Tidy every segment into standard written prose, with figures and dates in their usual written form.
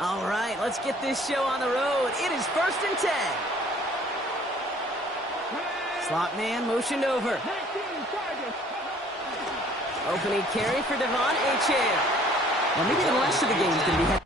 All right, let's get this show on the road. It is 1st and 10. Slot man motioned over. Opening carry for Devon Achane. Well, maybe the rest of the game is going to be...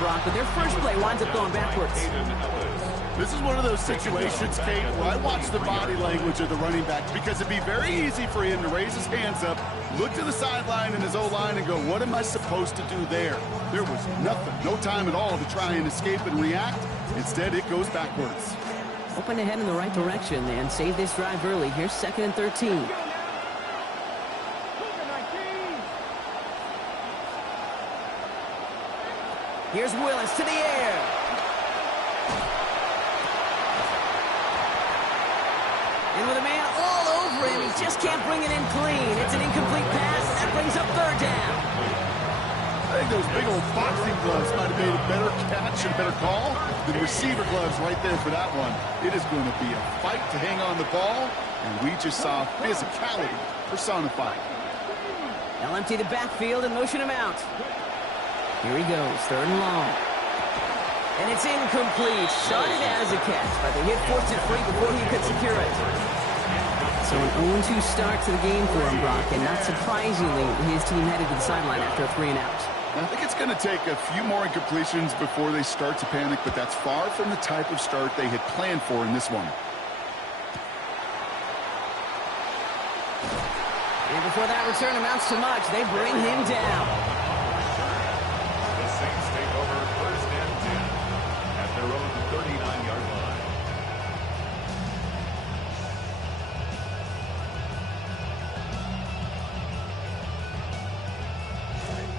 Brock, but their first play winds up going backwards. This is one of those situations, Kate, where I watch the body language of the running back because it'd be very easy for him to raise his hands up, look to the sideline and his O-line and go, what am I supposed to do there? There was nothing, no time at all to try and escape and react. Instead, it goes backwards. Hoping to head in the right direction and save this drive early. Here's 2nd and 13. Here's Willis to the air. And with a man all over him, he just can't bring it in clean. It's an incomplete pass, and that brings up 3rd down. I think those big old boxing gloves might have made a better catch and a better call than receiver gloves right there for that one. It is going to be a fight to hang on the ball, and we just saw physicality personified. They'll empty the backfield and motion him out. Here he goes, 3rd and long. And it's incomplete. Started as a catch, but the hit forced it free before he could secure it. So an 0-2 start to the game for him, Brock, and not surprisingly, his team headed to the sideline after a 3 and out. I think it's going to take a few more incompletions before they start to panic, but that's far from the type of start they had planned for in this one. And before that return amounts to much, they bring him down.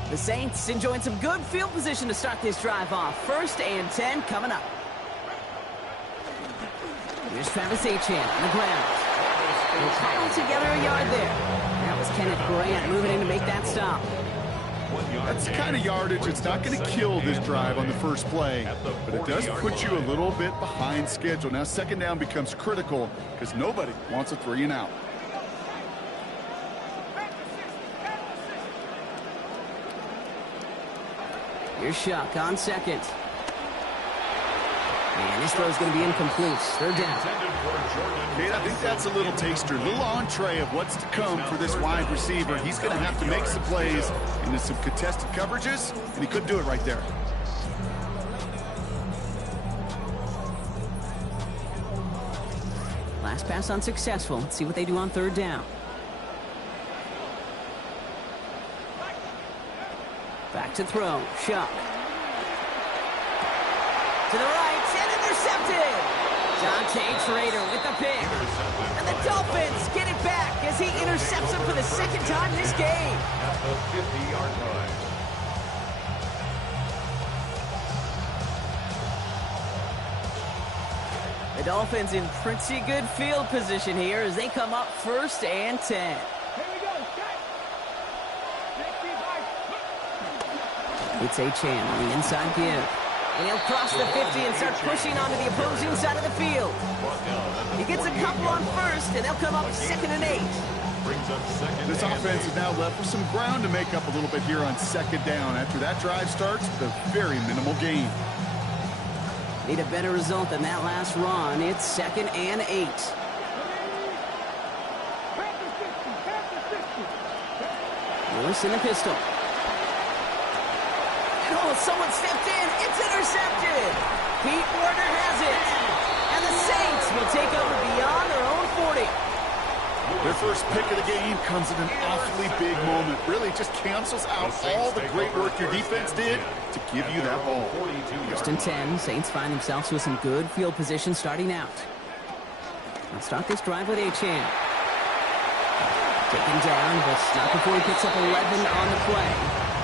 The Saints enjoying some good field position to start this drive off. 1st and 10 coming up. Here's Travis Achane on the ground. They'll cobble together a yard there. That was Kenneth Grant moving in to make that stop. That's the kind of yardage it's not going to kill this drive on the first play, but it does put you a little bit behind schedule. Now 2nd down becomes critical because nobody wants a 3 and out. Here's Shuck on 2nd. And this throw is going to be incomplete. 3rd down. Kate, I think that's a little taster, a little entree of what's to come for this wide receiver. He's going to have to make some plays into some contested coverages, and he couldn't do it right there. Last pass unsuccessful. Let's see what they do on 3rd down. Back to throw. Shuck. To the right. And intercepted. Dante Trader with the pick. And the Dolphins get it back as he intercepts him for the 2nd time this game. At the 50-yard line. The Dolphins in pretty good field position here as they come up 1st and 10. It's Achane on the inside give. And he'll cross the 50 and start pushing onto the opposing side of the field. He gets a couple on 1st, and they'll come up 2nd and 8. This offense is now left with some ground to make up a little bit here on 2nd down. After that drive starts with a very minimal gain. Need a better result than that last run. It's 2nd and 8. Lewis in the pistol. Oh, someone stepped in. It's intercepted. Pete Warner has it. And the Saints will take over beyond their own 40. Their first pick of the game comes at an awfully big moment. Really just cancels out all the great work your defense did to give you that ball. First and 10. Saints find themselves with some good field position starting out. Let's start this drive with Achane. Taken down, but not before he picks up 11 on the play.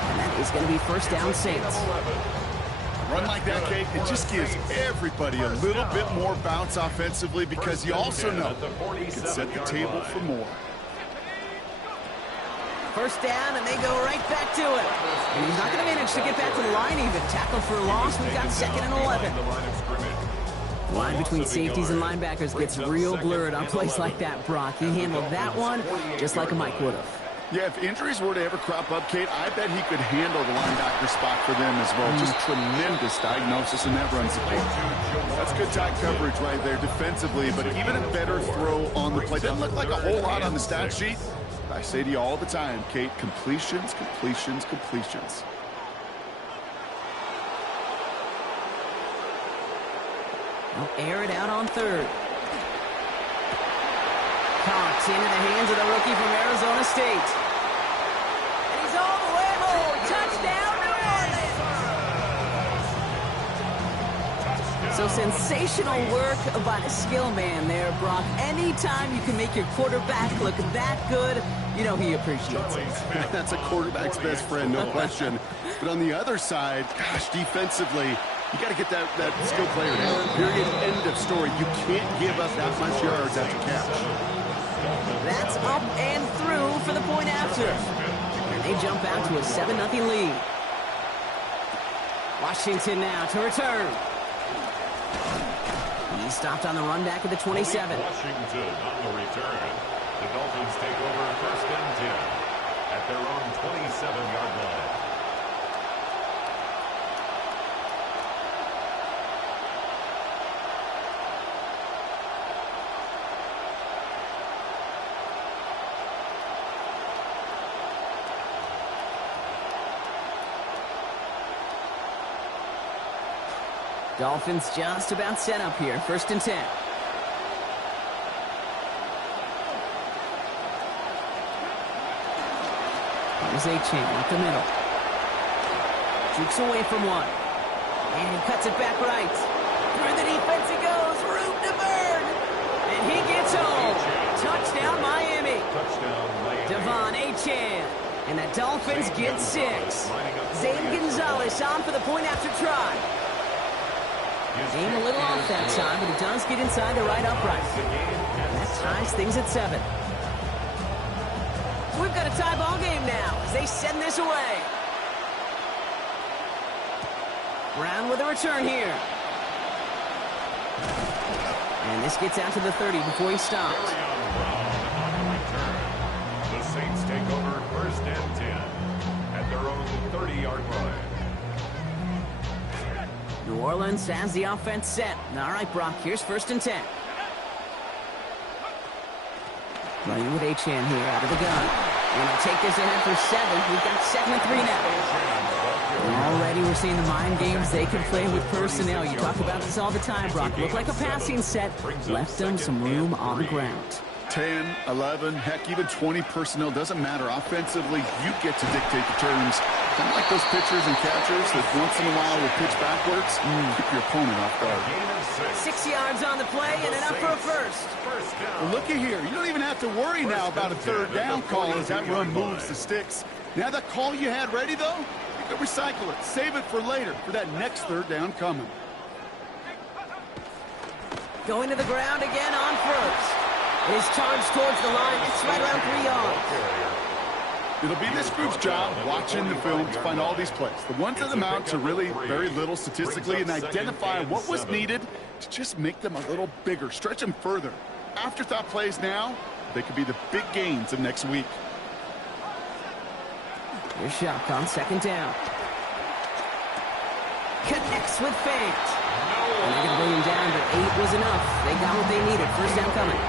And that is going to be first down Saints. A run like that, Kate, it just gives everybody a little bit more bounce offensively because you also know you can set the table for more. First down, and they go right back to it. And he's not going to manage to get back to the line even. Tackled for a loss. We've got second and 11. The line between safeties and linebackers gets real blurred on plays like that, Brock. He handled that one just like a Mike would have. Yeah, if injuries were to ever crop up, Kate, I bet he could handle the linebacker spot for them as well. Just tremendous diagnosis in that run support. That's good tight coverage right there defensively, but even a better throw on the play. Doesn't look like a whole lot on the stat sheet. I say to you all the time, Kate, completions, completions, completions. They'll air it out on third. Cox into the hands of the rookie from Arizona State. And he's all the way home. Touchdown, New Orleans! So sensational work by the skill man there, Brock. Anytime you can make your quarterback look that good, you know he appreciates it. That's a quarterback's best friend, no question. But on the other side, gosh, defensively, you got to get that skill player down. Period. End of story. You can't give up that much yards after catch. That's up and through for the point after. And they jump out to a 7-0 lead. Washington now to return. He stopped on the run back at the 27. Washington on the return. The Dolphins take over first and 10 at their own 27-yard line. Dolphins just about set up here. First and 10. Here's Achane up the middle. Jukes away from one. And he cuts it back right. Through the defense he goes. Room to burn. And he gets home. Touchdown Miami. Devon Achane. And the Dolphins get 6. Zane Gonzalez on for the point after try. Aim a little off that time, but he does get inside the right upright. And that ties things at 7. We've got a tie ball game now as they send this away. Brown with a return here. And this gets out to the 30 before he stops. The Saints take over first and 10 at their own 30-yard line. New Orleans has the offense set. All right, Brock, here's first and 10. Running with Achane here out of the gun. And he'll take this ahead for 7. We've got 2nd and 3 now. And already we're seeing the mind games they can play with personnel. You talk about this all the time, Brock. Look like a passing set. Left them some room on the ground. 10, 11, heck, even 20 personnel, doesn't matter. Offensively, you get to dictate the terms. Kind of like those pitchers and catchers that once in a while will pitch backwards. Keep your opponent off guard. 6 yards on the play and enough for a first. Well, looky here. You don't even have to worry now about a third down call as that run moves the sticks. Now that call you had ready, though, you can recycle it. Save it for later for that next third down coming. Going to the ground again on first. His charge towards the line. It's right around 3 yards. It'll be this group's job watching the film to find all these plays. The ones that amount to really very little statistically and identify what was needed to just make them a little bigger, stretch them further. Afterthought plays now, they could be the big gains of next week. Here's Shock on second down. Connects with feint. And they're going to bring him down, but 8 was enough. They got what they needed. First down coming.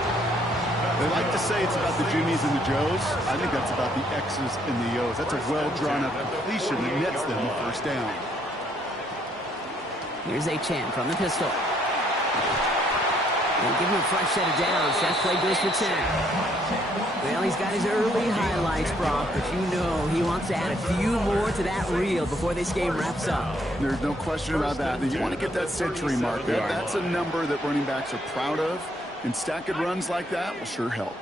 They like to say it's about the Jimmies and the Joes. I think that's about the X's and the O's. That's a well-drawn-up completion that nets them the first down. Here's Achane from the pistol. And give him a fresh set of downs. That play goes for 10. Well, he's got his early highlights, Brock, but you know he wants to add a few more to that reel before this game wraps up. There's no question about that. You want to get that century mark. That's a number that running backs are proud of, and stacking runs like that will sure help.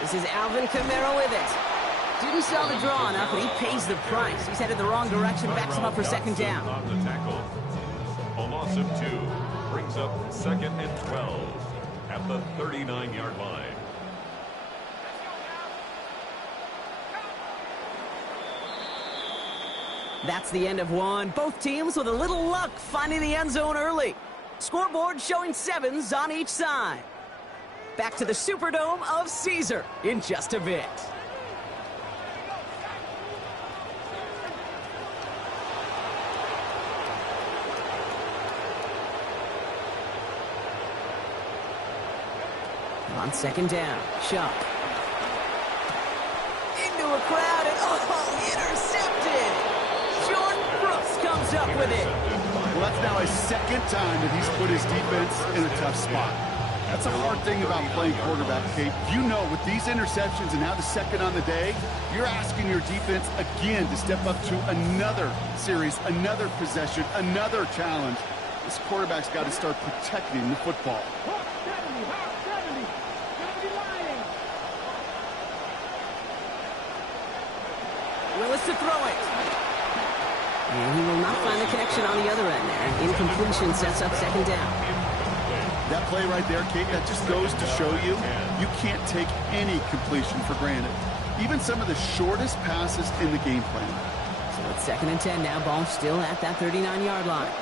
This is Alvin Kamara with it. Didn't sell the draw enough, but he pays the price. He's headed the wrong direction, backs him up for second down. On the tackle. A loss of 2 brings up 2nd and 12 at the 39-yard line. That's the end of one. Both teams with a little luck finding the end zone early. Scoreboard showing 7s on each side. Back to the Superdome of Caesar in just a bit. On second down, Shuck. Into a crowd and intercepted. Jordan Brooks comes up with it. Well, that's now his second time that he's put his defense in a tough spot. That's a hard thing about playing quarterback, Kate. You know, with these interceptions and now the second on the day, you're asking your defense again to step up to another series, another possession, another challenge. This quarterback's got to start protecting the football. Willis to throw it. And he will not find the connection on the other end there. Incompletion sets up second down. That play right there, Kate, that just goes to show you, you can't take any completion for granted. Even some of the shortest passes in the game plan. So it's 2nd and 10 now. Ball still at that 39-yard line.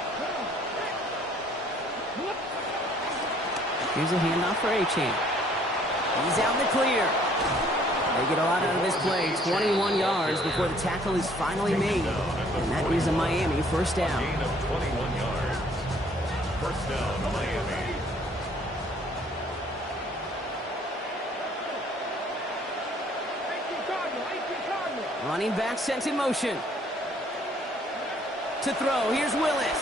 Here's a handoff for Achane. He's out in the clear. They get a lot out of this play. 21 yards before the tackle is finally made. And that is a Miami first down. Gain of 21 yards. First down, Miami. Running back sent in motion. To throw, here's Willis.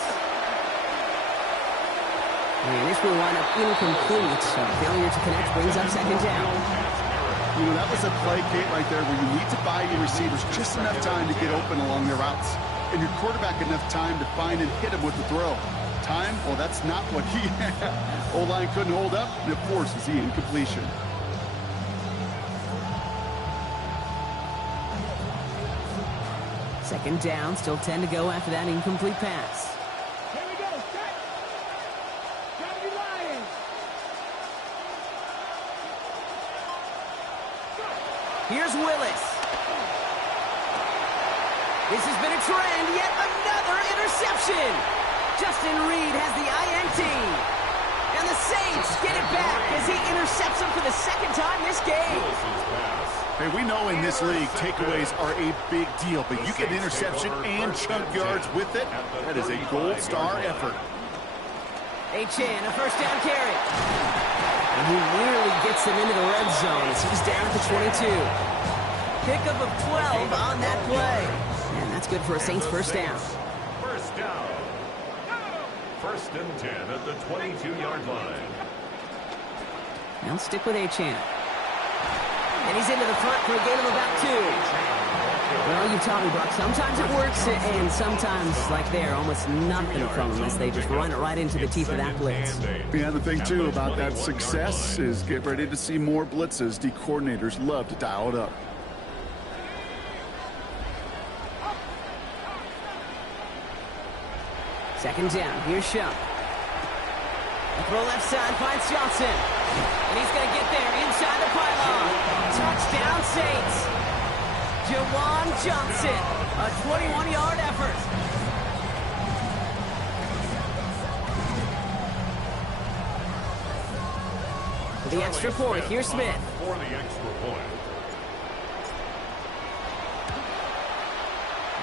And this will wind up incomplete. So failure to connect brings up second down. You know, that was a play, Kate, right there where you need to buy your receivers just enough time to get open along their routes. And your quarterback enough time to find and hit him with the throw. Time? Well, that's not what he had. O-line couldn't hold up, and of course, it's the incompletion. Second down, still 10 to go after that incomplete pass. Here we go, set. Gotta be Lions. Here's Willis. This has been a trend, yet another interception. Justin Reed has the INT. And the Saints get it back as he intercepts him for the second time this game. Hey, we know in this league, takeaways are a big deal, but you get interception and chunk yards with it, that is a gold star effort. Achane, a first down carry. And he nearly gets them into the red zone as he's down at the 22. Pickup of 12 on that play. And that's good for a Saints first down. First down. First and 10 at the 22-yard line. Now stick with Achane. And he's into the front for a gain of about 2. Well, you taught me, Brock. Sometimes it works, and sometimes, like there, almost nothing from them as they just run it right into the teeth of that blitz. Yeah, the thing, too, about that success is get ready to see more blitzes. The coordinators love to dial it up. Second down. Here's Shuck. Throw left side finds Johnson. And he's going to get there inside the pylon. Touchdown, Saints. Jawan Johnson. A 21-yard effort. For the extra point, here's Smith. For the extra point.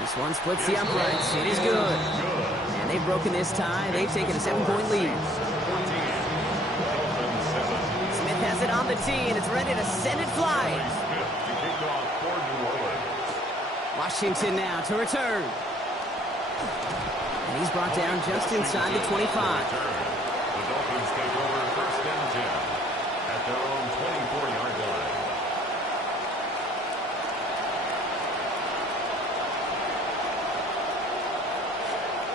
This one splits the uprights. It is good. And they've broken this tie. They've taken a 7-point lead. Smith has it on the tee, and it's ready to send it flying. Washington now to return. And he's brought down just inside the 25. The Dolphins take over first and 10 at their own 24-yard line.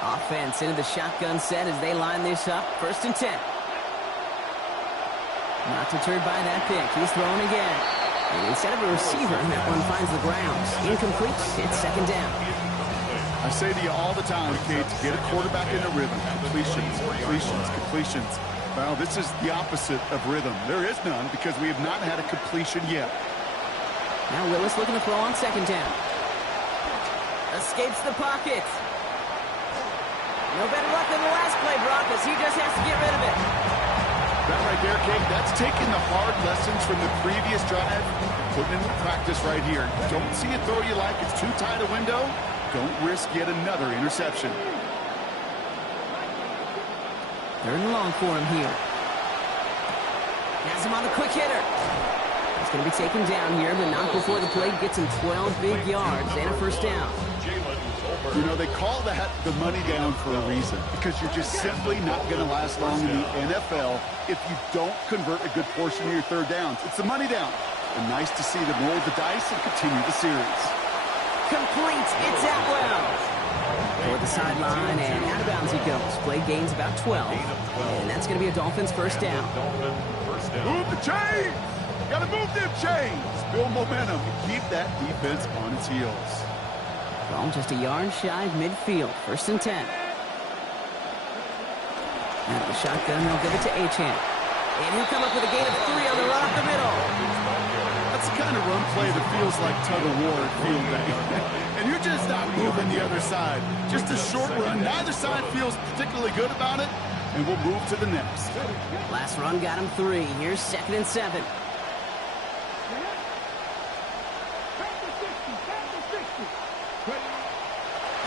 Offense into the shotgun set as they line this up. First and 10. Not deterred by that pick. He's throwing again. And instead of a receiver, that one finds the ground. Incomplete. It's second down. I say to you all the time, Kate, to get a quarterback in a rhythm. Completions, completions, completions. Well, this is the opposite of rhythm. There is none because we have not had a completion yet. Now Willis looking to throw on second down. Escapes the pocket. No better luck than the last play, Brock, as he just has to get rid of it. That right there, Kate, that's taking the hard lessons from the previous drive, putting into practice right here. Don't see it throw you like it's too tight a window. Don't risk yet another interception. Third and long for him here. Has him on the quick hitter. He's going to be taken down here, but not before the play gets him 12 big yards and a first down. You know, they call that the money down for a reason, because you're just simply not going to last long in the NFL if you don't convert a good portion of your third downs. It's the money down. And nice to see them roll the dice and continue the series. Complete. It's Atwell. For the sideline, and out of bounds he goes. Play gains about 12. And that's going to be a Dolphins first down. Move the chains! Got to move them chains! Build momentum and keep that defense on its heels. Well, just a yard shy of midfield. First and 10. Out of the shotgun, they'll give it to Achane. And he'll come up with a gain of 3 on the run up the middle. That's the kind of run play that feels like tug-of-war at field day. And you're just not moving the other side. Just a short run. Neither side feels particularly good about it. And we'll move to the next. Last run got him 3. Here's second and 7.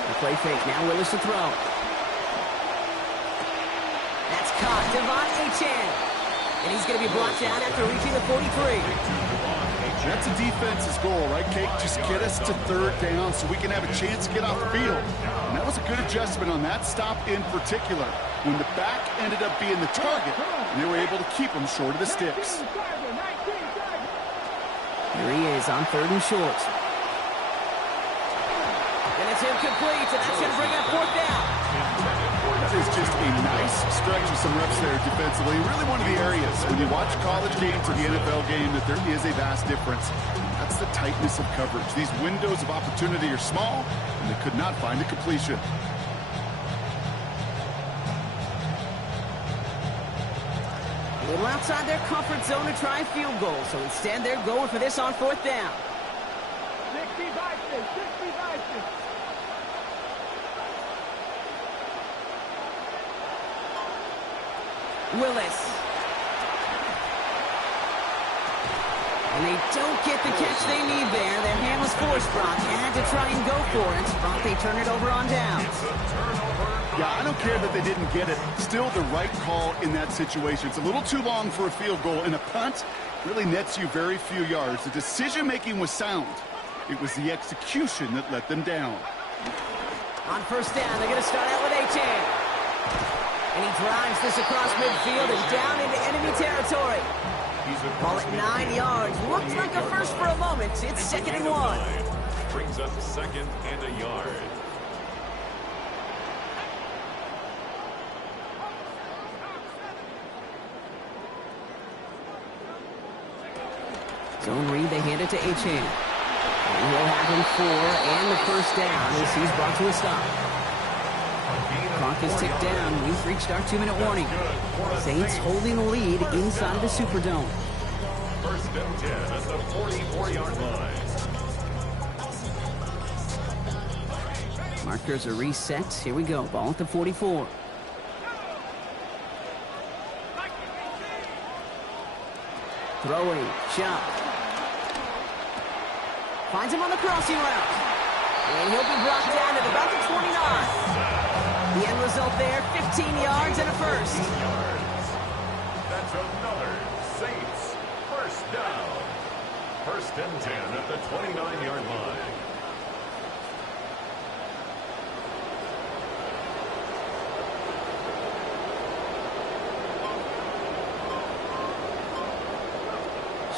The play fake. Now Willis to throw. That's caught. Devon Achane. And he's going to be brought down after reaching the 43. That's a defense's goal, right, Kate? Just get us to third down so we can have a chance to get off the field. And that was a good adjustment on that stop in particular, when the back ended up being the target, and they were able to keep him short of the sticks. Here he is on third and short. And it's incomplete, and that's going to bring up fourth down. That is just a nice stretch of some reps there defensively. Really one of the areas when you watch college game to the NFL game that there is a vast difference. That's the tightness of coverage. These windows of opportunity are small, and they could not find a completion. A little outside their comfort zone to try a field goal, so instead they're going for this on fourth down. 60-60. Willis. And they don't get the catch they need there. Their hand was forced, Brock. Had to try and go for it, but they turn it over on downs. Yeah, I don't care that they didn't get it. Still the right call in that situation. It's a little too long for a field goal, and a punt really nets you very few yards. The decision-making was sound. It was the execution that let them down. On first down, they're going to start out with Achane. And he drives this across midfield and down into enemy territory. Ball at 9 yards. Looked like a first for a moment. It's second and 1. Brings up second and a yard. Zone read, they hand it to Achane. And he'll have him 4 and the first down as he's brought to a stop. Clock is ticked down. We've reached our 2-minute warning. Saints holding the lead inside the Superdome. First and 10 at the 44-yard line. Markers are reset. Here we go. Ball at the 44. Throwing. Shot. Finds him on the crossing route. And he'll be brought down at about the 29. The end result there, 15 yards and a first. That's another Saints first down. First and 10 at the 29-yard line.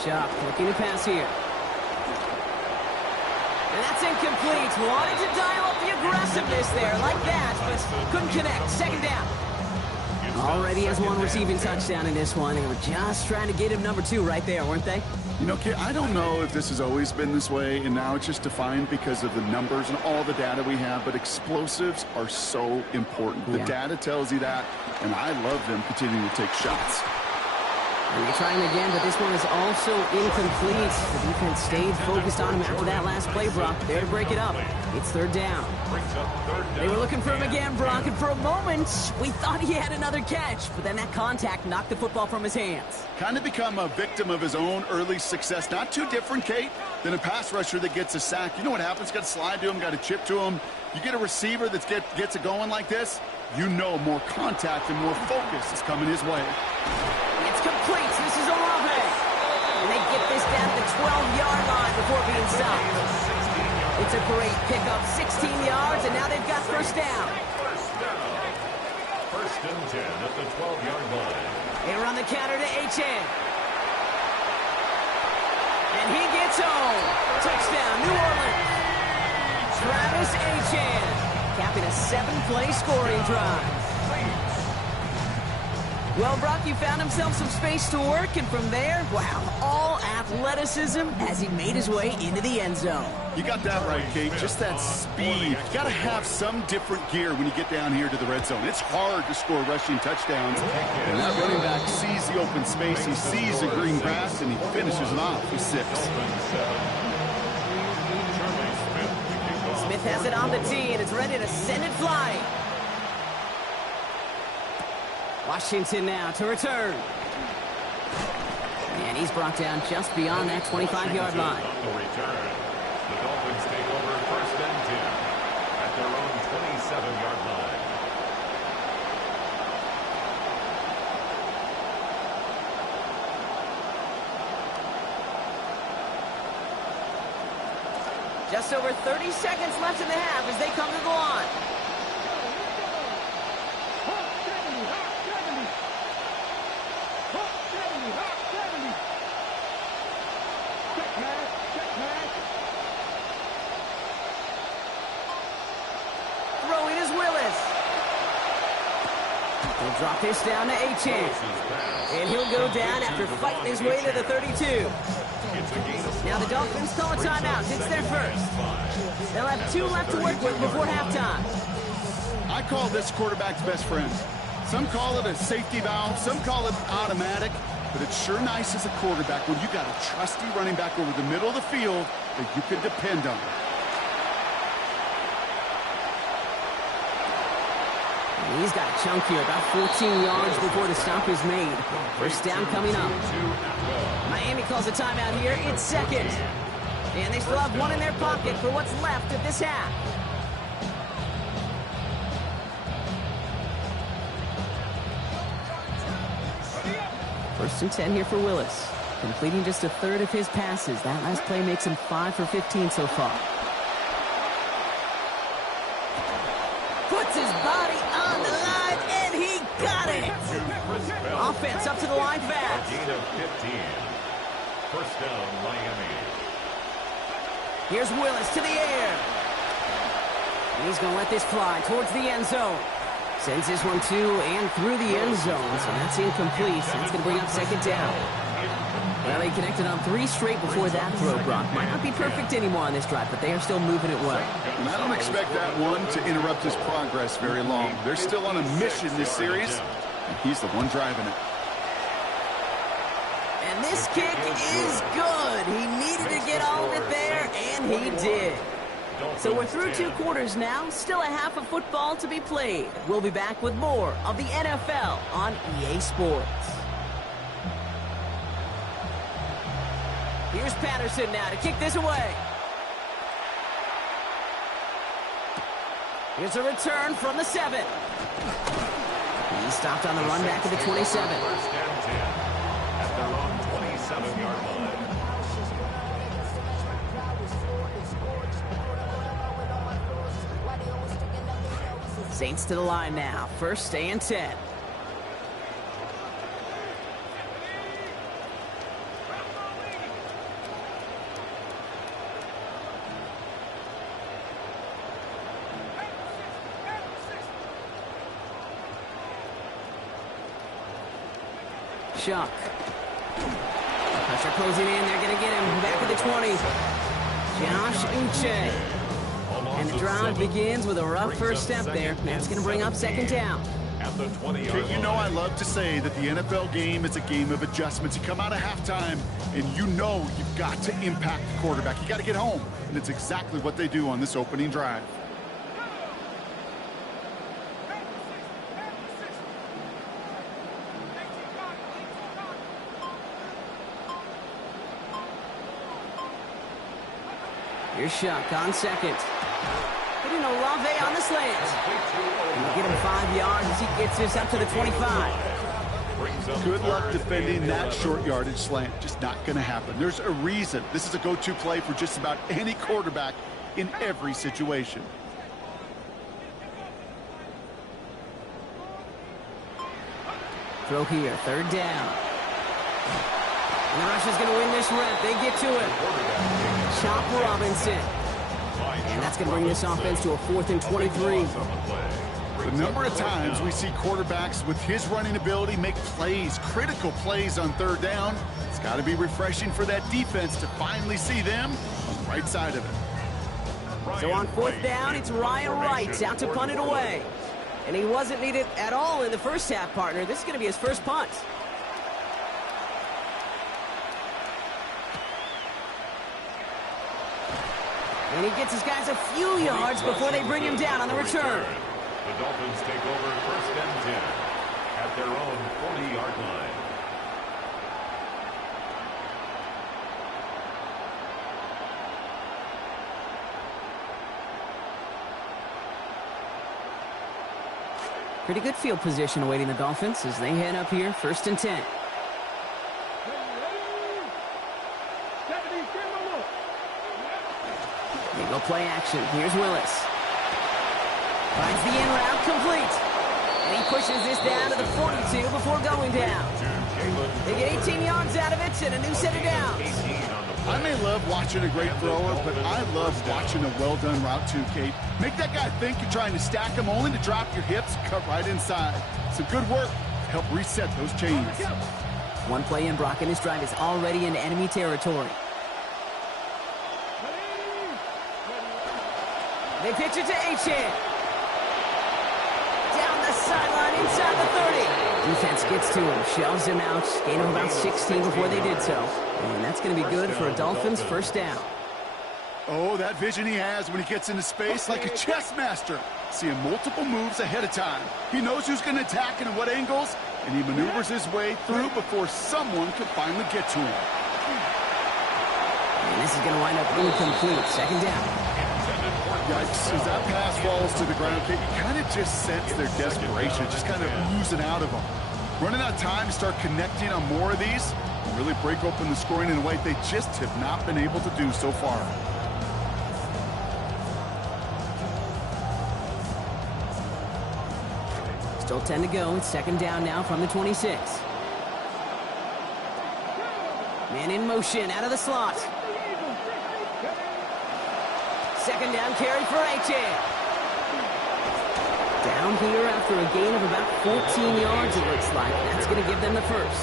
match up. Looking to pass here. And that's incomplete. Wanted to dial up the aggressiveness there like that, but couldn't connect. Second down. Already has one receiving touchdown in this one. They were just trying to get him number 2 right there, weren't they? You know, kid, I don't know if this has always been this way, and now it's just defined because of the numbers and all the data we have, but explosives are so important. The data tells you that, and I love them continuing to take shots. And they try him again, but this one is also incomplete. The defense stayed focused on him after that last play, Brock. There to break it up. It's third down. They were looking for him again, Brock, and for a moment, we thought he had another catch, but then that contact knocked the football from his hands. Kind of become a victim of his own early success. Not too different, Kate, than a pass rusher that gets a sack. You know what happens? Got to slide to him, got to chip to him. You get a receiver that gets it going like this, you know more contact and more focus is coming his way. It's complete. This is Olave. And they get this down to the 12-yard line before being stopped. It's a great pickup, 16 yards, and now they've got first down. First and 10 at the 12-yard line. They run the counter to H.N. And he gets home. Touchdown, New Orleans. Travis H.N. capping a 7-play scoring drive. Well, Brock, he found himself some space to work, and from there, wow, all athleticism as he made his way into the end zone. You got that right, Kate. Just that speed. You got to have some different gear when you get down here to the red zone. It's hard to score rushing touchdowns. And that running back sees the open space, he sees the green grass, and he finishes it off with 6. Smith has it on the tee, and it's ready to send it flying. Washington now to return. And he's brought down just beyond that 25-yard line. The return. The Dolphins take over first and 10 at their own 27-yard line. Just over 30 seconds left in the half as they come to the line. Throwing is Willis. He'll drop this down to H.N. And he'll go down after fighting his way to the 32. Now the Dolphins call a timeout. It's their first. They'll have 2 left to work with before halftime. I call this quarterback's best friend. Some call it a safety valve, some call it automatic, but it's sure nice as a quarterback when you got a trusty running back over the middle of the field that you can depend on. He's got a chunk here, about 14 yards before the stop is made. First down coming up. Miami calls a timeout here. It's second. And they still have one in their pocket for what's left of this half. First and 10 here for Willis. Completing just a third of his passes. That last play makes him 5 for 15 so far. Puts his body on the line, and he got it. Offense up to the line fast. Gain of 15. First down, Miami. Here's Willis to the air. He's going to let this fly towards the end zone. Sends this one to and through the end zone, so that's incomplete. So it's going to bring up second down. Well, they connected on 3 straight before that throw, Brock. Might not be perfect anymore on this drive, but they are still moving it well. And I don't expect that one to interrupt his progress very long. They're still on a mission this series, and he's the one driving it. And this kick is good. He needed to get all of it there, and he did. So we're through 2 quarters now. Still a half of football to be played. We'll be back with more of the NFL on EA Sports. Here's Patterson now to kick this away. Here's a return from the 7. He stopped on the run back of the 27. First and 10 at their own 27-yard line. Saints to the line now. First and 10. Shock. Pressure closing in. They're going to get him back at the 20. Josh Uche. And the drive begins with a rough first step there. That's going to bring up second down. At the 20-yard Okay, you know I love to say that the NFL game is a game of adjustments. You come out of halftime, and you know you've got to impact the quarterback. You got to get home, and it's exactly what they do on this opening drive. Here's Shock on second. Putting Olave on the slant. He'll get him 5 yards as he gets this up to the 25. Good luck defending that short yardage slant. Just not going to happen. There's a reason. This is a go-to play for just about any quarterback in every situation. Throw here, third down. And the rush is going to win this rep. They get to it. Chop Robinson. And that's going to bring this offense to a 4th and 23. The number of times we see quarterbacks with his running ability make plays, critical plays on third down, it's got to be refreshing for that defense to finally see them on the right side of it. So on 4th down, it's Ryan Wright out to punt it away. And he wasn't needed at all in the first half, partner. This is going to be his first punt. And he gets his guys a few yards before they bring him down on the return. The Dolphins take over 1st and 10 at their own 40-yard line. Pretty good field position awaiting the Dolphins as they head up here, 1st and 10. They go play action. Here's Willis. Finds the in route complete. And he pushes this down to the 42 before going down. They get 18 yards out of it and a new set of downs. I may love watching a great thrower, but I love watching a well-done route too, Kate. Make that guy think you're trying to stack him only to drop your hips, cut right inside. Some good work to help reset those chains. One play in, Brock, and this drive is already in enemy territory. They pitch it to Achane. Down the sideline inside the 30. Defense gets to him, shoves him out. Gain of about 16 before they did so. And that's going to be good for a Dolphins first down. Oh, that vision he has when he gets into space like a chess master. Seeing multiple moves ahead of time. He knows who's going to attack and at what angles, and he maneuvers his way through before someone can finally get to him. And this is going to wind up incomplete. Second down. Yikes, as that pass falls to the ground, Kate, you kind of just sense their desperation, just kind of oozing out of them. Running out of time to start connecting on more of these and really break open the scoring in a way they just have not been able to do so far. Still 10 to go. It's second down now from the 26. Man in motion out of the slot. Second down carry for Achane. Down here after a gain of about 14 yards, it looks like. That's going to give them the first.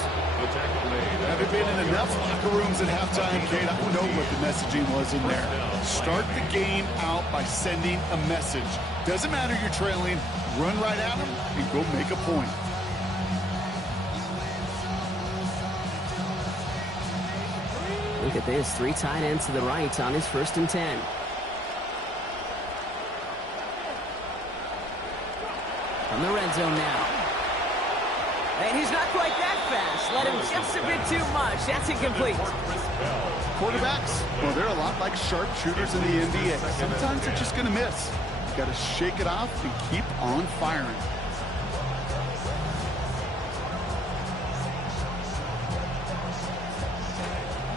Having been in enough locker rooms at halftime, Kate, I don't know what the messaging was in there. Start the game out by sending a message. Doesn't matter you're trailing, run right at them and go make a point. Look at this, 3 tight ends to the right on his 1st and 10. From the red zone now. And he's not quite that fast. Let him just a bit too much. That's incomplete. Quarterbacks, well, they're a lot like sharpshooters in the NBA. Sometimes they're just going to miss. You got to shake it off and keep on firing.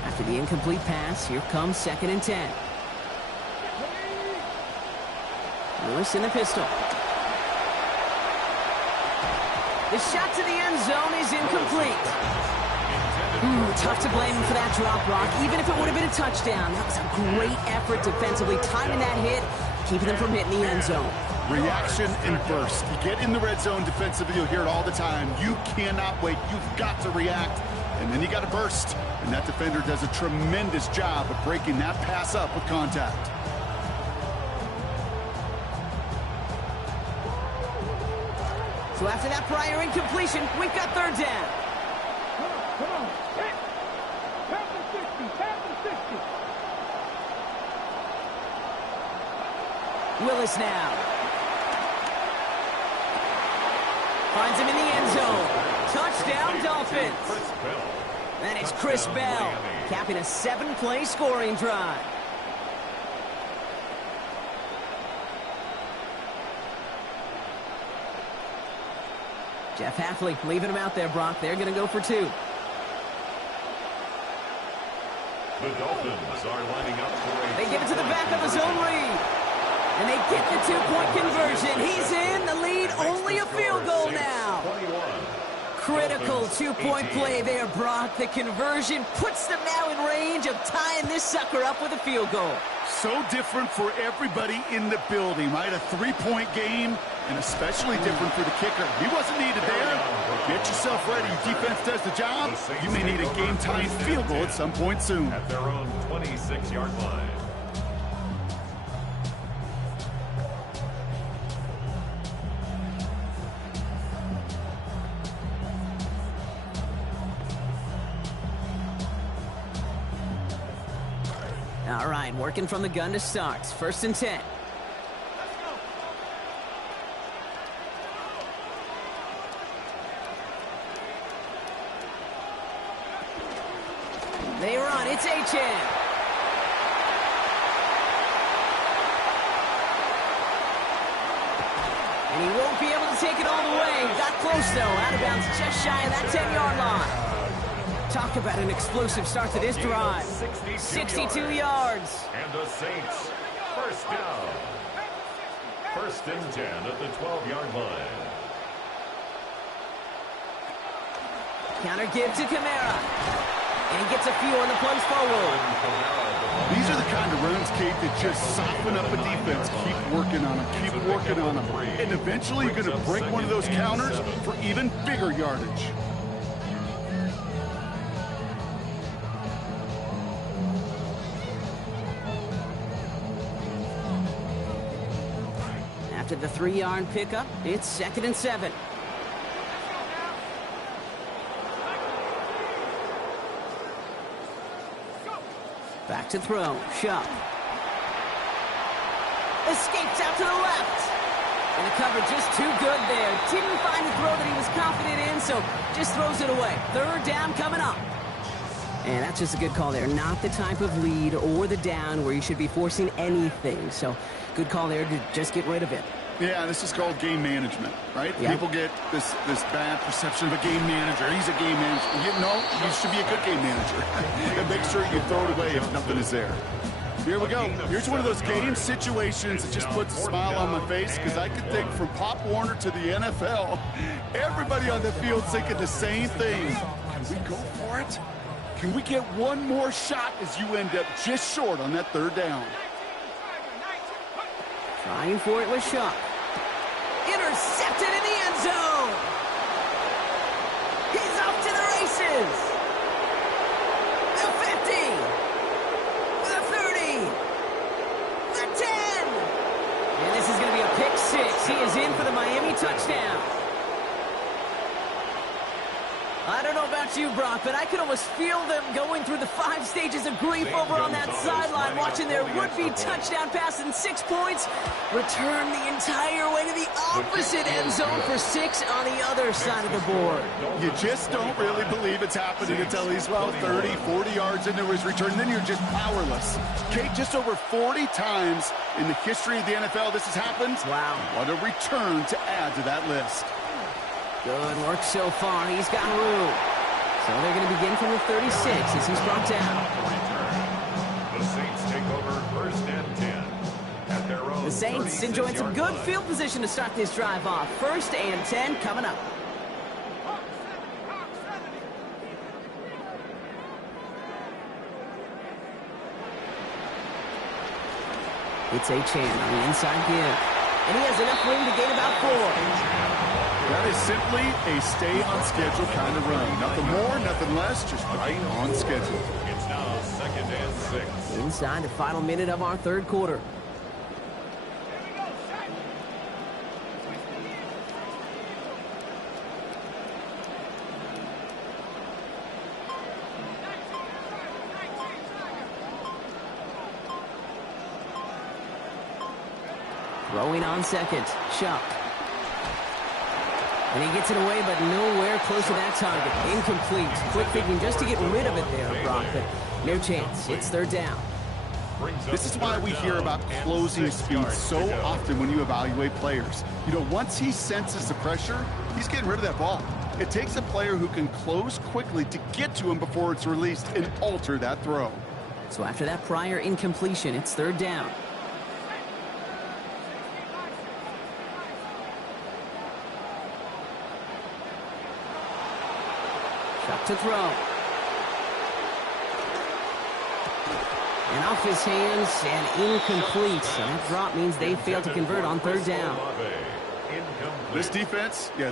After the incomplete pass, here comes 2nd and 10. Lewis in the pistol. The shot to the end zone is incomplete. Tough to blame him for that drop, Brock. Even if it would have been a touchdown, that was a great effort defensively, timing that hit keeping them from hitting the end zone. Reaction and burst. You get in the red zone defensively, you'll hear it all the time. You cannot wait. You've got to react, and then you got to burst. And that defender does a tremendous job of breaking that pass up with contact. So after that prior incompletion, we've got third down. Come on. Hit. Pass the 60. Pass the 60. Willis now. Finds him in the end zone. Touchdown, Dolphins. That is Chris Bell, capping a 7-play scoring drive. Jeff Hafley leaving him out there, Brock. They're going to go for 2. The Dolphins are lining up for a... They give it to the back of the zone read. And they get the 2-point conversion. He's in the lead. Only a field goal now. Critical 2-point play there, Brock. The conversion puts them now in range of tying this sucker up with a field goal. So different for everybody in the building, right? A 3-point game, and especially different for the kicker. He wasn't needed there. Get yourself ready. Your defense does the job. You may need a game-tying field goal at some point soon. At their own 26-yard line. All right, working from the gun to start. 1st and 10. They run. It's H.N. And he won't be able to take it all the way. Got close, though. Out of bounds just shy of that 10-yard line. Talk about an explosive start to this drive. 62 yards. And the Saints, first down. 1st and 10 at the 12-yard line. Counter give to Kamara. And he gets a few on the plunge forward. These are the kind of runs, Kate, that just soften up a defense. Keep working on them. Keep working on them. And eventually you're going to break one of those counters for even bigger yardage. After the 3-yard pickup, it's 2nd and 7. Back to throw. Shuck. Escapes out to the left. And the coverage just too good there. Didn't find the throw that he was confident in, so just throws it away. 3rd down coming up. And that's just a good call there. Not the type of lead or the down where you should be forcing anything. So good call there to just get rid of it. Yeah, this is called game management, right? Yep. People get this bad perception of a game manager. He's a game manager. You should be a good game manager. And make sure you throw it away if nothing is there. Here we go. Here's one of those game situations that just puts a smile on my face, because I could think from Pop Warner to the NFL, everybody on the field thinking the same thing. Can we go for it? Can we get one more shot as you end up just short on that 3rd down? Trying for it with Shuck. Intercepted in the end zone. He's off to the races. The 50. The 30. The 10. And this is going to be a pick 6. He is in for the Miami touchdown. I don't know about you, Brock, but I could almost feel them going through the 5 stages of grief over on that sideline, watching their would-be touchdown pass in 6 points return the entire way to the opposite end zone for 6 on the other side of the board. You just don't really believe it's happening until he's, 30, 40 yards into his return, and then you're just powerless. Kate, just over 40 times in the history of the NFL this has happened. Wow. What a return to add to that list. Good work so far. He's got room. So they're going to begin from the 36 as he's brought down. The Saints take over 1st and 10 at their own. The Saints enjoying some good field position to start this drive off. 1st and 10 coming up. It's Achane on the inside give. And he has enough room to gain about 4. That is simply a stay-on-schedule kind of run. Nothing more, nothing less, just right on schedule. It's now 2nd and 6. Inside the final minute of our third quarter. Throwing on second, Shuck. And he gets it away, but nowhere close to that target. Incomplete. Quick thinking just to get rid of it there, Brock, but no chance. It's third down. This is why we hear about closing speed so often when you evaluate players. You know, once he senses the pressure, he's getting rid of that ball. It takes a player who can close quickly to get to him before it's released and alter that throw. So after that prior incompletion, it's third down. To throw. And off his hands and incomplete. So that drop means they failed to convert on third down. This defense, they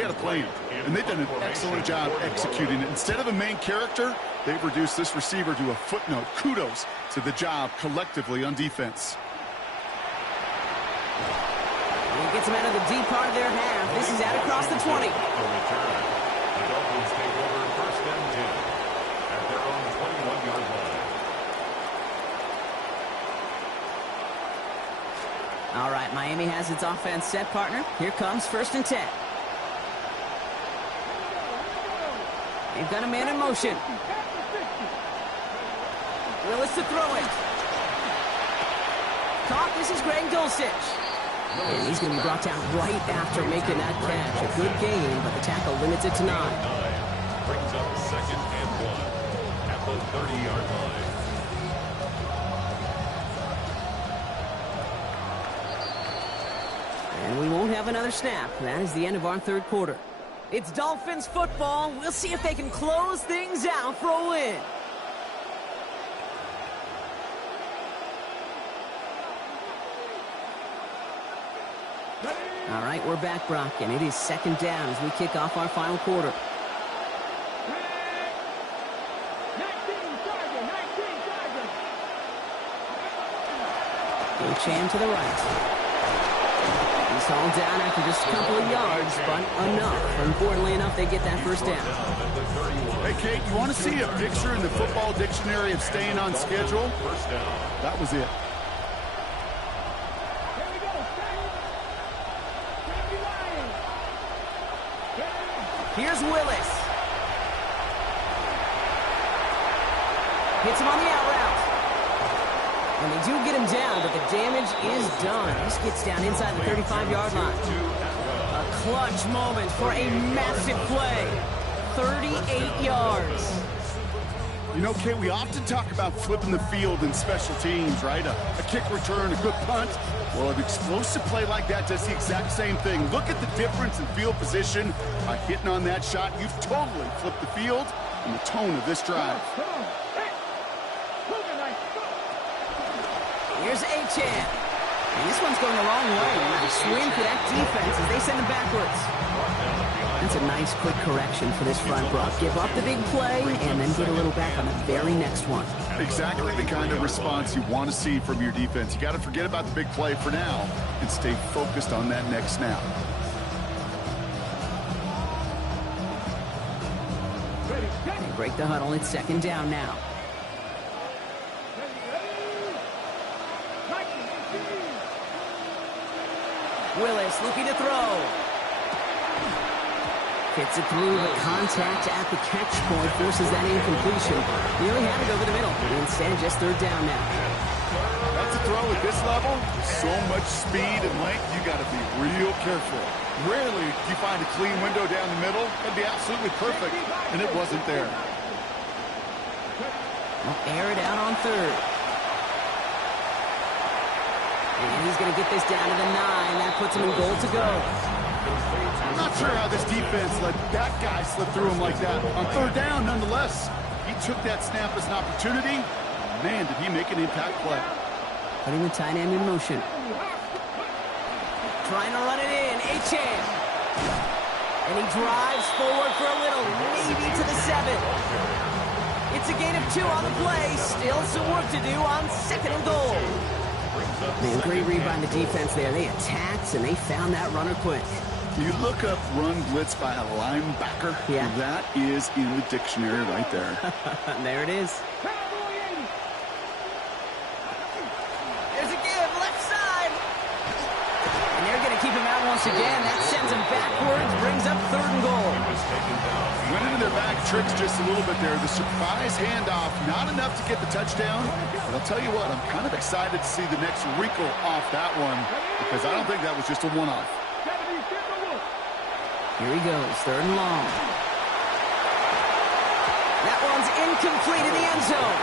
had a plan. And they've done an excellent job executing it. Instead of a main character, they've reduced this receiver to a footnote. Kudos to the job collectively on defense. And he gets them out of the deep part of their half. This is out across the 20. The Dolphins take over 1st and 10 at their own 21-yard line. All right, Miami has its offense set, partner. Here comes 1st and 10. They've got a man in motion. Willis to throw it. Caught. This is Greg Dulcich. And he's going to be brought down right after making that catch. A good game, but the tackle limits it to 9. Brings up 2nd and 1 at the 30-yard line. And we won't have another snap. That is the end of our third quarter. It's Dolphins football. We'll see if they can close things out for a win. All right, we're back, Brock, and it is 2nd down as we kick off our final quarter. 19 Charger. Achane to the right. He's hauled down after just a couple of yards, but enough. Importantly enough, they get that first down. Hey, Kate, you want to see a picture in the football dictionary of staying on schedule? First down. That was it. Here's Willis. Hits him on the out route. And they do get him down, but the damage is done. This gets down inside the 35-yard line. A clutch moment for a massive play. 38 yards. You know, Kate, we often talk about flipping the field in special teams, right? A kick return, a good punt. Well, an explosive play like that does the exact same thing. Look at the difference in field position. By hitting on that shot, you've totally flipped the field and the tone of this drive. Here's Achane. And this one's going the wrong way. Nice swing for that defense as they send him backwards. That's a nice quick correction for this front, Brock. Give up the big play and then get a little back on the very next one. Exactly the kind of response you want to see from your defense. You got to forget about the big play for now and stay focused on that next snap. They break the huddle. It's 2nd down now. Willis looking to throw. Gets it through, the contact at the catch point forces that incompletion. He only had it over the middle. Instead, just 3rd down now. That's a throw at this level. So much speed and length, you got to be real careful. Rarely do you find a clean window down the middle. That'd be absolutely perfect, and it wasn't there. Well, air it out on 3rd. And he's going to get this down to the 9. That puts him in goal to go. I'm not sure how this defense let that guy slip through him like that. On 3rd down, nonetheless, he took that snap as an opportunity. Man, did he make an impact play. Putting the tight end in motion. Trying to run it in. Achane. And he drives forward for a little, maybe to the 7. It's a gain of 2 on the play. Still some work to do on 2nd and goal. Man, great read by the defense there. They attacked, and they found that runner quick. You look up run blitz by a linebacker. Yeah. That is in the dictionary right there. There it is. There's a give, left side. And they're going to keep him out once again. That sends him backwards, brings up 3rd and goal. Went into their back tricks just a little bit there. The surprise handoff, not enough to get the touchdown. But I'll tell you what, I'm kind of excited to see the next wrinkle off that one because I don't think that was just a one-off. Here he goes, 3rd and long. That one's incomplete in the end zone.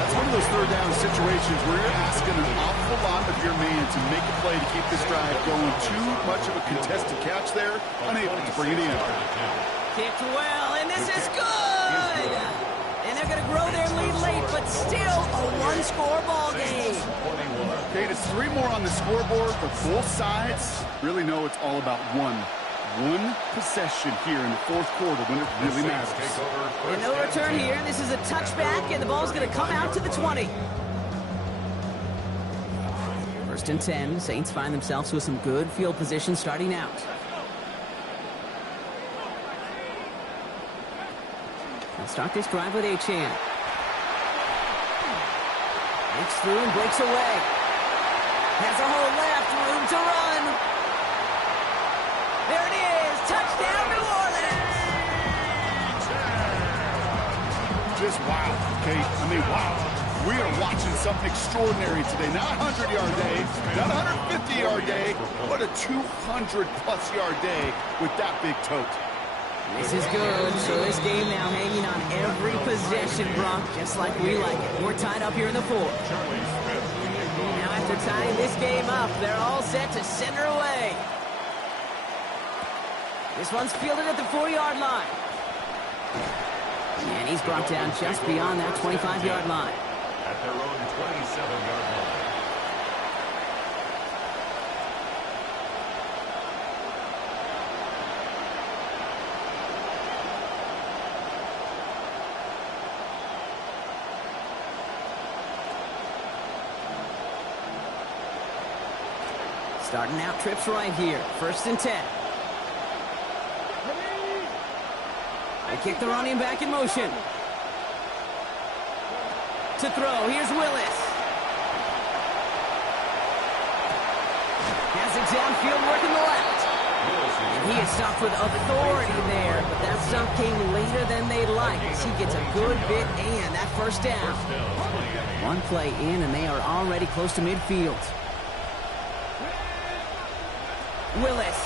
That's one of those 3rd down situations where you're asking an awful lot of your man to make a play to keep this drive going. Too much of a contested catch there, unable to bring it in. Kicked well, and this is good! And they're going to grow their lead late, but still a 1-score ball game. Okay, it's 3 more on the scoreboard, but both sides really know it's all about one possession here in the 4th quarter when it really matters. And no return here. This is a touchback, and the ball's going to come out to the 20. 1st and 10. Saints find themselves with some good field position starting out. They'll start this drive with Achane. Breaks through and breaks away. Has a hole left, room to run. There it is, touchdown New Orleans! Just wow, Kate. I mean, wow. We are watching something extraordinary today. Not a 100-yard day, not a 150-yard day, but a 200-plus-yard day with that big tote. This is good. So this game now hanging on every possession, Brock, just like we like it. We're tied up here in the 4th. Now after tying this game up, they're all set to send her away. This one's fielded at the 4-yard line. And he's brought down just beyond that 25-yard line. At their own 27-yard line. Starting out trips right here. 1st and 10. They kick the running back in motion. To throw, here's Willis. Has it downfield, working the left. And he is stopped with authority there, but that stop came later than they'd like as he gets a good bit and that 1st down. 1 play in, and they are already close to midfield. Willis.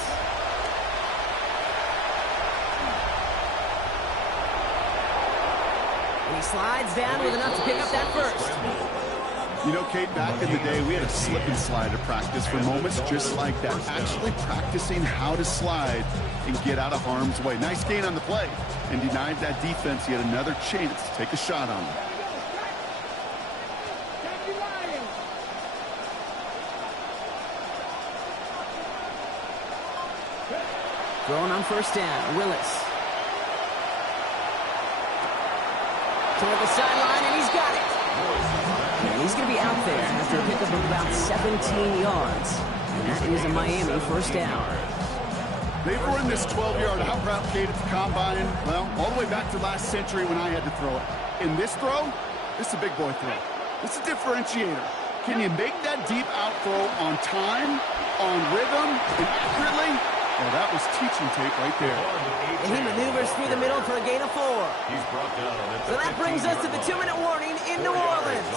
And he slides down with enough to pick up that 1st. You know, Kate, back in the day, we had a slip and slide to practice for moments just like that. Actually practicing how to slide and get out of harm's way. Nice gain on the play and denied that defense yet another chance to take a shot on him. Throwing on 1st down, Willis. Toward the sideline, and he's got it. And he's going to be out there after a pickup of about 17 yards. And that is a Miami 1st down. They've run this 12-yard out route, Kate, at the combine, well, all the way back to last century when I had to throw it. In this throw, this is a big boy throw. This is a differentiator. Can you make that deep out throw on time, on rhythm, and accurately? Well, that was teaching tape right there. And he maneuvers through the middle for a gain of 4. He's brought down at So that brings us to the 2-minute warning in New Orleans.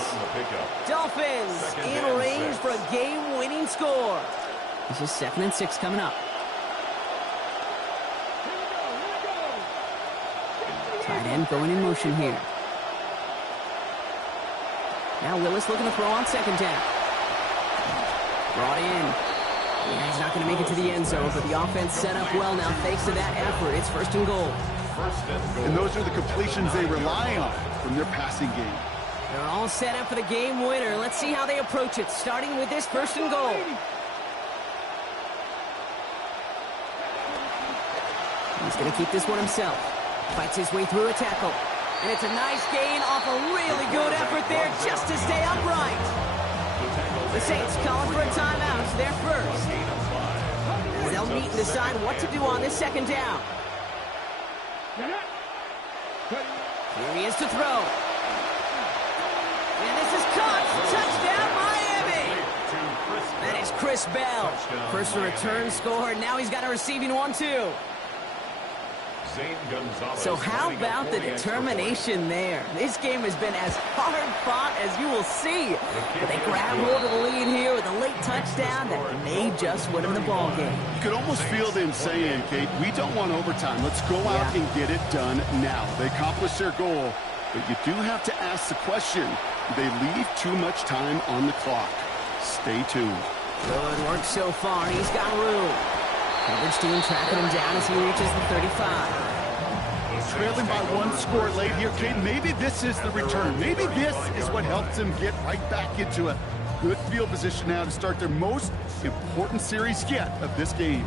Dolphins in range for a game-winning score. This is 2nd and 6 coming up. Tight end going in motion here. Now Willis looking to throw on 2nd down. Brought in. Yeah, he's not going to make it to the end zone, but the offense set up well now thanks to that effort. It's 1st and goal. And those are the completions they rely on from their passing game. They're all set up for the game winner. Let's see how they approach it, starting with this first and goal. He's going to keep this one himself. Fights his way through a tackle. And it's a nice gain off a really good effort there just to stay upright. The Saints calling for a timeout. They're first. They'll meet and decide what to do on this second down. Here he is to throw. And this is caught. Touchdown, Miami. That is Chris Bell. First return score. Now he's got a receiving one, too. So how about the determination there? This game has been as hard fought as you will see. But they grab hold of the lead here with a late touchdown that may just win them the ball game. You could almost feel them saying, Kate, we don't want overtime. Let's go out and get it done now. They accomplished their goal, but you do have to ask the question, do they leave too much time on the clock? Stay tuned. Good work so far. He's got room. Coverage team tracking him down as he reaches the 35. Trailing by one score late here, Kate. Maybe this is the return. Maybe this is what helps them get right back into a good field position now to start their most important series yet of this game.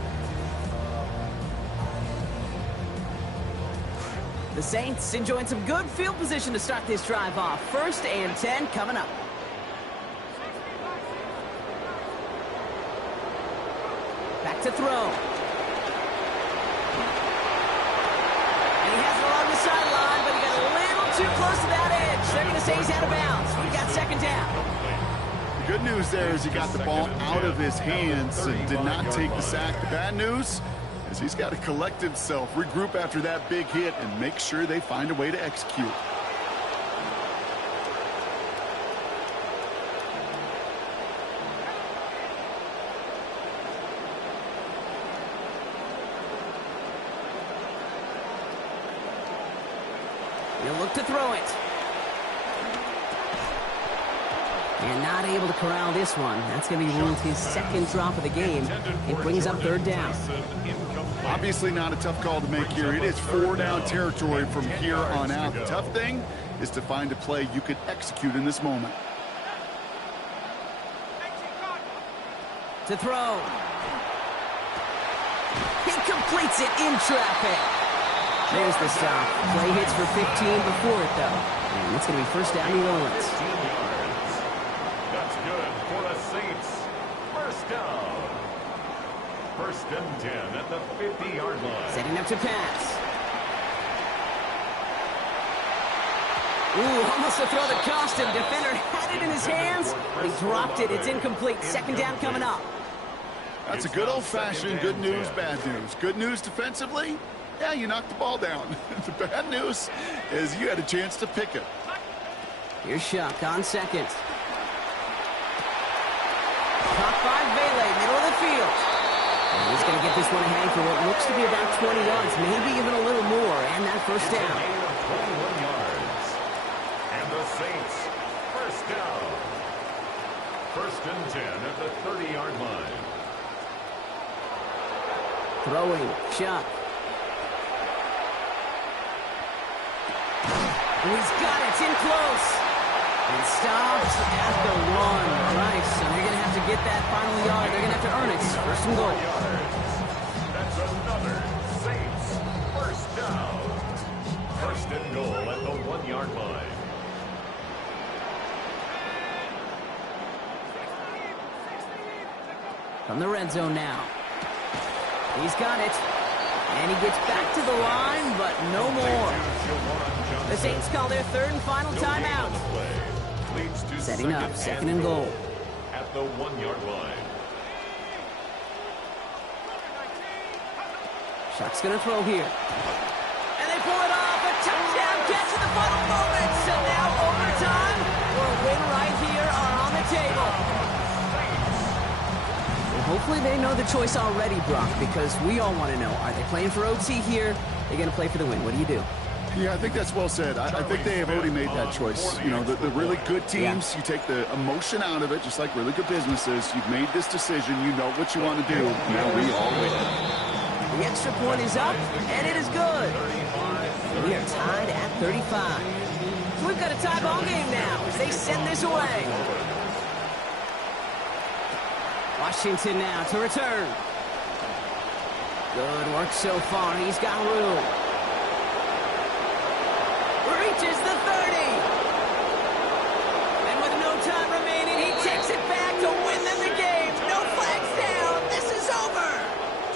The Saints enjoying some good field position to start this drive off. 1st and 10 coming up. Back to throw. And he has it along the sideline, but he got a little too close to that edge. They're going to say he's out of bounds. We've got second down. The good news there is he got the ball out of his hands and did not take the sack. The bad news is he's got to collect himself, regroup after that big hit, and make sure they find a way to execute. He'll look to throw it. And not able to corral this one. That's going to be ruled his second drop of the game. It brings up 3rd down. Obviously not a tough call to make here. It is 4-down territory from here on out. The tough thing is to find a play you could execute in this moment. To throw. He completes it in traffic. There's the stop. Play hits for 15 before it, though. And it's going to be 1st down New Orleans. That's good for the Saints. 1st down. 1st and 10 at the 50-yard line. Setting up to pass. Ooh, almost a throw that cost him. Defender had it in his hands, but he dropped it. It's incomplete. 2nd down coming up. That's a good old-fashioned good news, bad news. Good news defensively? Yeah, you knocked the ball down. The bad news is you had a chance to pick it. Here's Shuck on 2nd. Caught by Vele, middle of the field. And he's going to get this one a hang for what looks to be about 20 yards, maybe even a little more, and that 1st down. 21 yards. And the Saints, 1st down. 1st and 10 at the 30-yard line. Throwing, Shuck. He's got it. It's in close. And stops at the 1. Right, so they're going to have to get that final yard. They're going to have to earn it. 1st and goal. That's another Saints 1st down. 1st and goal at the 1-yard line. From the red zone now. He's got it. And he gets back to the line, but no more. The Saints call their 3rd and final timeout. Setting up, 2nd and goal. At the 1-yard line. Shuck's going to throw here. And they pull it off. A touchdown catch in the final moments. And now overtime or a win right here are on the table. Hopefully they know the choice already, Brock, because we all want to know, are they playing for OT here? They're going to play for the win. What do you do? Yeah, I think that's well said. I think they have already made that choice. You know, the really good teams, you take the emotion out of it, just like really good businesses. You've made this decision. You know what you want to do. Now we all win. The extra point is up, and it is good. We are tied at 35. So we've we've got a tie ball game now as they send this away. Washington now to return. Good work so far. He's got room. Reaches the 30. And with no time remaining, he takes it back to win them the game. No flags down. This is over.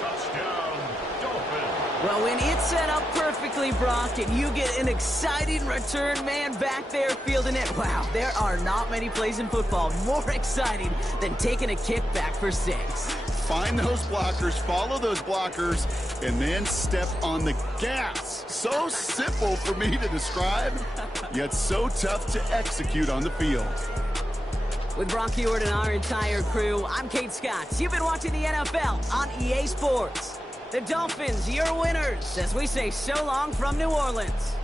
Touchdown, Dolphins. Well, when it's set up perfectly, Brock, and you get an exciting return man back there fielding it, wow, there are not many plays in football more exciting than taking a kick back for 6. Find those blockers, follow those blockers, and then step on the gas. So simple for me to describe, yet so tough to execute on the field. With Brock Heward and our entire crew, I'm Kate Scott. You've been watching the NFL on EA Sports. The Dolphins, your winners, as we say so long from New Orleans.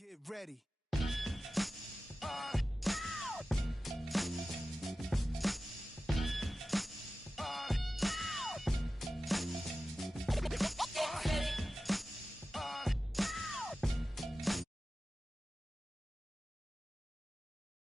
Get ready.